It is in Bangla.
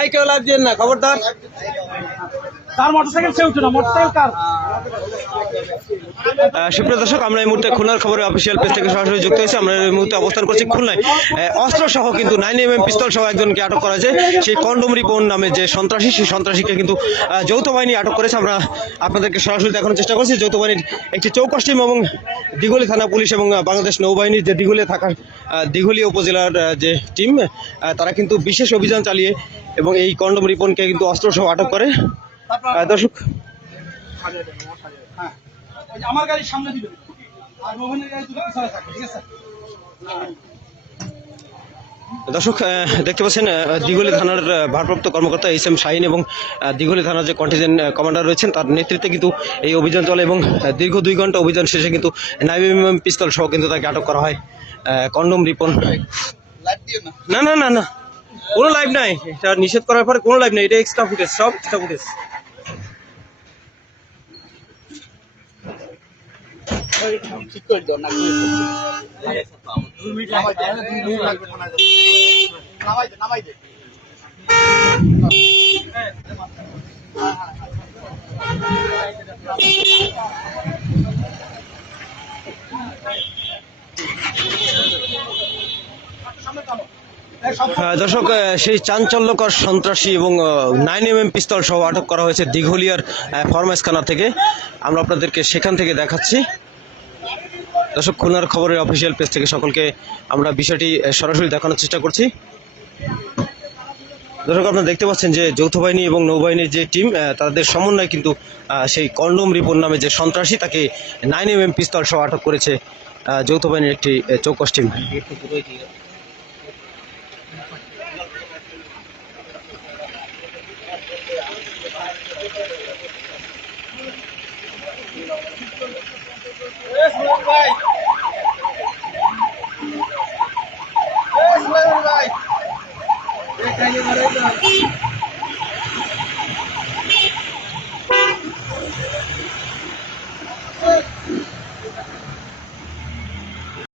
এই কেউ লাভ দিন না, খবরদার। সুপ্রিয় দর্শক, আমরা এই মুহূর্তে খুলনার খবরের অফিসিয়াল পেজ থেকে সরাসরি যুক্ত হয়েছি। আমরা এই মুহূর্তে অবস্থান করছি খুলনায়। অস্ত্র সহ কিন্তু 9mm পিস্তল সহ একজনকে আটক করা হয়েছে। সেই কন্ডম রিপন নামে যে সন্ত্রাসী, সেই সন্ত্রাসীকে কিন্তু যৌথ বাহিনী আটক করেছে। আমরা আপনাদেরকে সরাসরি দেখানোর চেষ্টা করছি। যৌথ বাহিনীর একটি চৌকস টিম এবং দিঘলি থানা পুলিশ এবং বাংলাদেশ নৌবাহিনীর যে দিঘলিয়া উপজেলার যে টিম, তারা কিন্তু বিশেষ অভিযান চালিয়ে এবং এই কন্ডম রিপনকে কিন্তু অস্ত্র সহ আটক করে। দর্শক, আমার গাড়ির সামনে দিবে আর মোহনের গাড়ি তুলে পিছনে থাকবে, ঠিক আছে? দর্শক দেখতে পাচ্ছেন দিঘলি থানার ভারপ্রাপ্ত কর্মকর্তা SM শাহিন এবং দিঘলি থানার যে কন্টিজেন্ট কমান্ডার রয়েছেন তার নেতৃত্বে কিন্তু এই অভিযান চলে এবং দীর্ঘ 2 ঘন্টা অভিযান শেষে কিন্তু 9mm পিস্তল সহ কিন্তু তাকে আটক করা হয়। কন্ডম রিপন, না না না না, কোনো লাইভ নাই, এটা নিষেধ করার পরে কোনো লাইভ নাই, এটা এক্সট্রা ফুটেজ, সব এক্সট্রা ফুটেজ। ঠিক করে দাও না, নামাই দে। দর্শক, সেই চাঞ্চল্যকর সন্ত্রাসী এবং 9mm পিস্তল সহ আটক করা হয়েছে দিঘলিয়ার ফরমাইশ থানা থেকে। আমরা আপনাদেরকে সেখান থেকে দেখাচ্ছি। দর্শক, খুলনার খবরের অফিসিয়াল পেজ থেকে সকলকে আমরা বিষয়টি সরাসরি দেখানোর চেষ্টা করছি। দর্শক, আপনারা দেখতে পাচ্ছেন যে যৌথ বাহিনী এবং নৌবাহিনীর যে টিম, তাদের সমন্বয়ে কিন্তু সেই কন্ডম রিপন নামে যে সন্ত্রাসী, তাকে 9mm পিস্তল সহ আটক করেছে যৌথ বাহিনীর একটি চৌকস টিম। ভাই